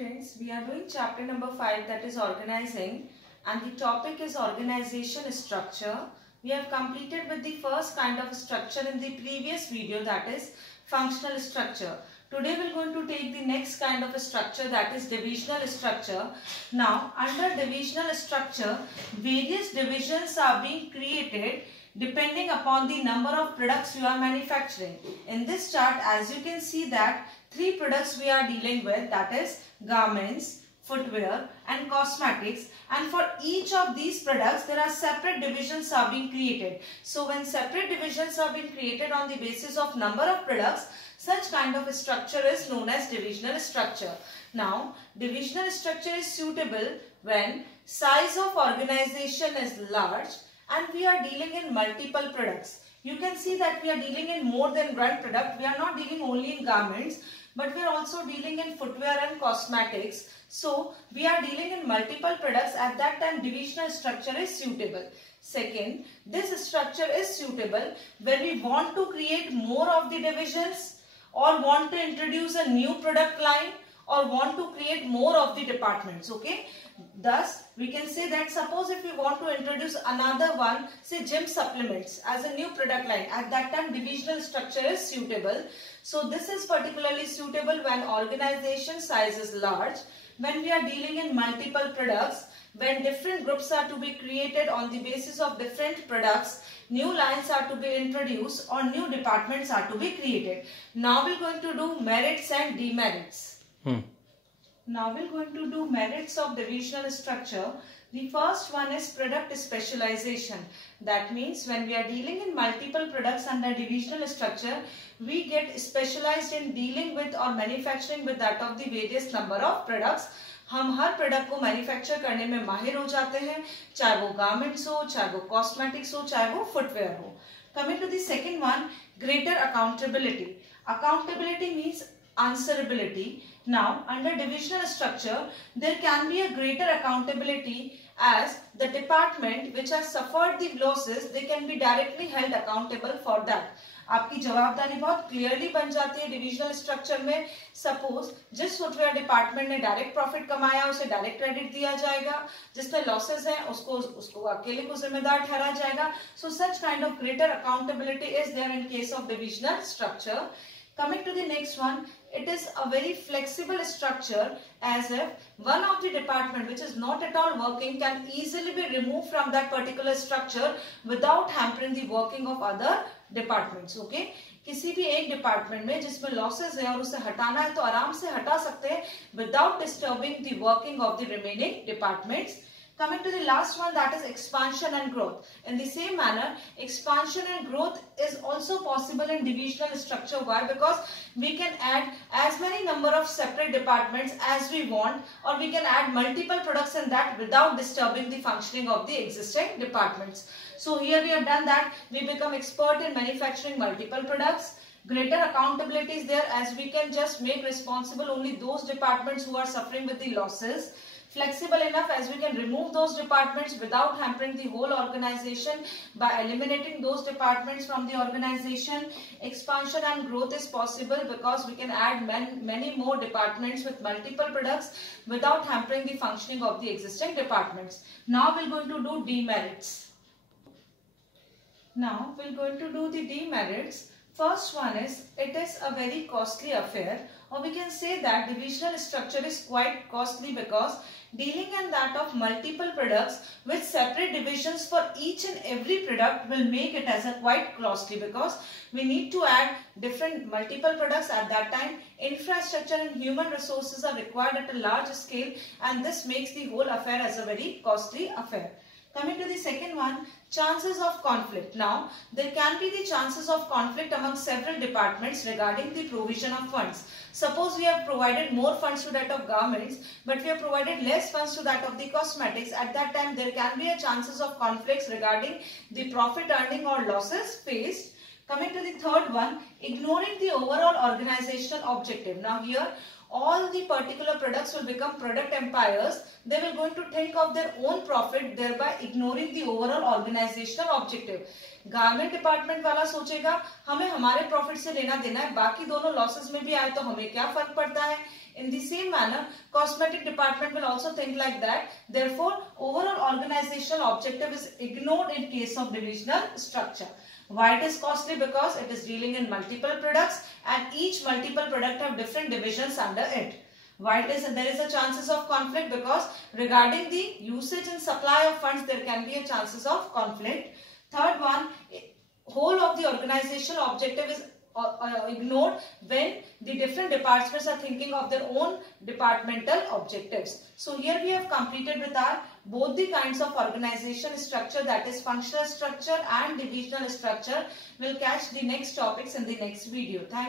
students, we are doing chapter number 5, that is organizing, and the topic is organization structure. We have completed with the first kind of structure in the previous video, that is functional structure. Today we are going to take the next kind of a structure, that is divisional structure. Now under divisional structure, various divisions are being created depending upon the number of products you are manufacturing. In this chart, as you can see that 3 products we are dealing with, that is garments, footwear and cosmetics, and for each of these products there are separate divisions are being created. So when separate divisions are being created on the basis of number of products, such kind of a structure is known as divisional structure. Now divisional structure is suitable when size of organization is large and we are dealing in multiple products. You can see that we are dealing in more than one product. We are not dealing only in garments, but we are also dealing in footwear and cosmetics. So we are dealing in multiple products. At that time, divisional structure is suitable. Second, this structure is suitable when we want to create more of the divisions or want to introduce a new product line or want to create more of the departments. Okay. Thus, we can say that suppose if we want to introduce another one, say gym supplements as a new product line, at that time divisional structure is suitable. So this is particularly suitable when organization size is large, when we are dealing in multiple products, when different groups are to be created on the basis of different products, new lines are to be introduced or new departments are to be created. Now we are going to do merits and demerits. Now we are going to do merits of divisional structure. The first one is product specialization. That means when we are dealing in multiple products under divisional structure, we get specialized in dealing with or manufacturing with that of the various number of products. हम हर product को manufacture करने में माहिर हो जाते हैं, चाहे वो गारमेंट्स हो, चाहे वो कॉस्मेटिक्स हो, चाहे वो फुटवेयर हो. Coming to the second one, greater accountability. Accountability means answerability. Now, under divisional structure, there can be a greater accountability as the department which has suffered the losses, they can be directly held accountable for that. आपकी जवाबदारी बहुत clearly बन जाती है divisional structure में. Suppose जिस footwear department ने direct profit कमाया उसे डायरेक्ट क्रेडिट दिया जाएगा, जिसने लॉसेस हैं उसको अकेले को जिम्मेदार ठहराया जाएगा. So such kind of greater accountability is there in case of divisional structure. Coming to the next one, it is a very flexible structure as if one of the department which is not at all working can easily be removed from that particular structure without hampering the working of other departments. Okay? किसी भी एक department में जिसमें losses है और उसे हटाना है तो आराम से हटा सकते हैं without disturbing the working of the remaining departments. Coming to the last one, that is expansion and growth. In the same manner, expansion and growth is also possible in divisional structure. Why? Because we can add as many number of separate departments as we want, or we can add multiple products in that without disturbing the functioning of the existing departments. So here we have done that. We become expert in manufacturing multiple products. Greater accountability is there as we can just make responsible only those departments who are suffering with the losses. Flexible enough as we can remove those departments without hampering the whole organization by eliminating those departments from the organization. Expansion and growth is possible because we can add many more departments with multiple products without hampering the functioning of the existing departments. Now we are going to do demerits. Now we are going to do the demerits. First one is, it is a very costly affair, or we can say that divisional structure is quite costly because dealing in that of multiple products with separate divisions for each and every product will make it as a quite costly because we need to add different multiple products. At that time, infrastructure and human resources are required at a large scale, and this makes the whole affair as a very costly affair. Coming to the second one, chances of conflict. Now, there can be the chances of conflict among several departments regarding the provision of funds. Suppose we have provided more funds to that of garments, but we have provided less funds to that of the cosmetics. At that time, there can be a chances of conflicts regarding the profit earning or losses faced. Coming to the third one, ignoring the overall organizational objective. Now here, all the particular products will become product empires. They will going to think of their own profit, thereby ignoring the overall organizational objective. Garment department वाला सोचेगा हमें हमारे profit से लेना देना है, बाकी दोनों लॉसेस में भी आए तो हमें क्या फर्क पड़ता है. In the same manner, cosmetic department will also think like that. Therefore, overall organizational objective is ignored in case of divisional structure. Why it is costly? Because it is dealing in multiple products and each multiple product have different divisions under it. Why it is there is a chances of conflict? Because regarding the usage and supply of funds, there can be a chances of conflict. Third one, whole of the organizational objective is ignored when the different departments are thinking of their own departmental objectives. So here we have completed with our both the kinds of organization structure, that is functional structure and divisional structure. We'll catch the next topics in the next video. Thank you.